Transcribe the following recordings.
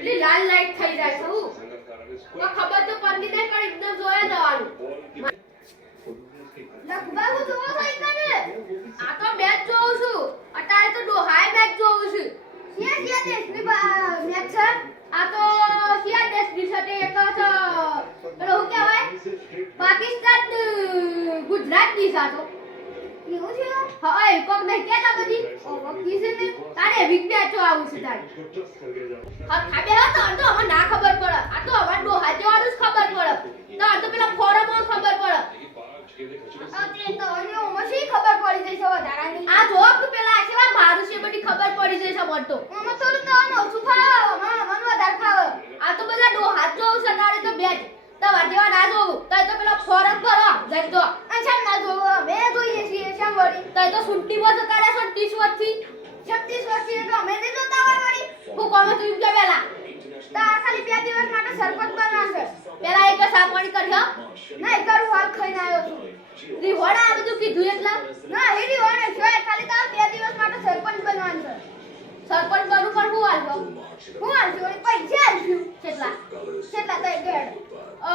કેટલી લાલ લાઈટ થઈ જાય છે હું. તો ખબર તો પડતી નહીં પણ એકદમ જોયા જવાનું. લખબાગુ જોવો છો એકને આ તો મેચ જોઉં છું. અત્યારે તો ડોહાઈ મેચ જોઉં છું. સિયા સિયા દેશની મેચ છે? આ તો સિયા દેશની સાથે એક છે પેલો શું કહેવાય? પાકિસ્તાન ગુજરાતની સાથે એવું છે? હા એ કોક નહીં કહેતા બધી. ઓ કીસે ને? તારે વિજ્ઞાન ચો આવું છે તારે? હા ખાબે હો તો તો અમને ના ખબર પડે. આ તો અમાર ડોહા જેવાનું જ ખબર પડે. તો તો પેલા ફોરમમાં ખબર પડે. તે તો અન્ય શી ખબર પડી છે વધારાની? આ જો કે પેલા આ સેવા મારું છે બધી ખબર પડી છે મને તો. મને થોડું તો ઓછું ફાવે મને વધારે ફાવે આ તો બધા ડોહા જ જોઉં છે તારે તો બેટ તમાર જેવા ના જોવું. તો તો પેલા ફોરમ પર જઈ તો અચ્છા ના જોવો અમે જોઈએ છીએ શા વળી. તો તો સુંટી રહ્યા છો 30 વર્ષથી 36 વર્ષથી એટલે અમે નહીં જોતા હોય વળી. હું કોમે તું કે પેલા. તા ખાલી બે દિવસ માટે સરપંચ બનવા છે. પેલા એક સાપણી કર્યો નહીં કરું આ ખાઈને આવ્યો છું. રીહોડા આ બધું કીધું એટલે. ના, એ રીહોડે જોય ખાલી તાર બે દિવસ માટે સરપંચ બનવાનું છે. સરપંચ બનવું પણ હું હાલ હું છું વળી પૈસા છું કેટલા? કેટલા તો ગેડ અ,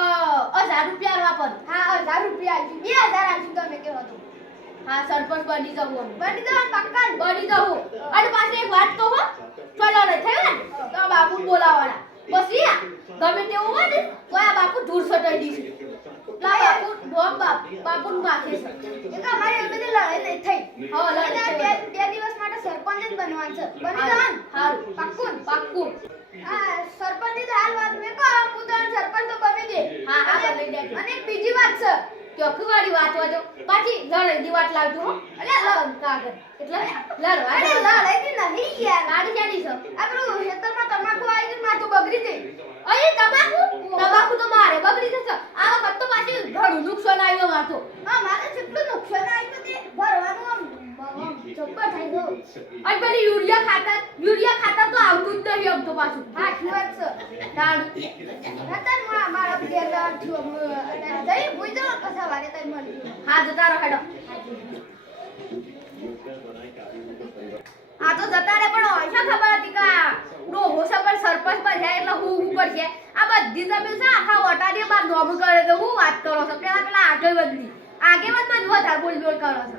હજાર રૂપિયા વાપર હા, હજાર રૂપિયા છું બે હજાર હાલ તમે કેવો તો. હા સરપંચ બની જવું. બની જવું પક્કા બની જવું અને પાછી એક વાત કહું હો. ચલો ને થયું ને? તો બાપુ બોલાવાના. પછી આ. ગમે તેવું હોય ને તો આ બાપુ દૂર સટાઈ દીધું બાપુ ડોમ બાપ બાપુ માથે છે. એક અમારી એમ બધી લડાઈ નહીં થઈ. હા લડાઈ બે બે દિવસ માટે સરપંચ જ બનવાનું છે. બની જવાનું હારું. પાક્કું ને? પાક્કું. હા સરપંચની તો હાલ વાત. મેં કહો હું સરપંચ તો બની દે હા હા બની દે અને એક બીજી વાત છે. ચોખ્ખી વાત વાજો પાછી લડાઈ વાત લાવજો હો. અલે લડ કાગળ. એટલે લડવા અરે લડાઈ નહીં યાર ગાડી જાડી છે. આપણું ખેતરમાં તમાકુ આવી ગયું માથું બગડી ગઈ. અરે તમાકુ? તમાકુ તો મારે બગડી જશે. આ વખત તો પાછી ઘણું નુકસાન આવ્યું માથું હા મારે કેટલું નુકસાન આવ્યું તે ભરવાનું થઈ ગયું. અને પેલી યુરિયા ખાતર યુરિયા ખાતર તો આવતું જ નહીં આમ તો પાછું. સાચી વાત છે. મારા ભૂઈ હા તો જતા રે પણ હોય ખબર હતી કે ડોહો સબર સરપંચ પર છે, એટલે હું હું કરશે આ બધી છે, આખા બાર નોમ કરે તો હું વાત કરો છો? પેલા પેલા આગળ વધની આગળ વધમાં જ વધારે બોલ બોલ કરો છો.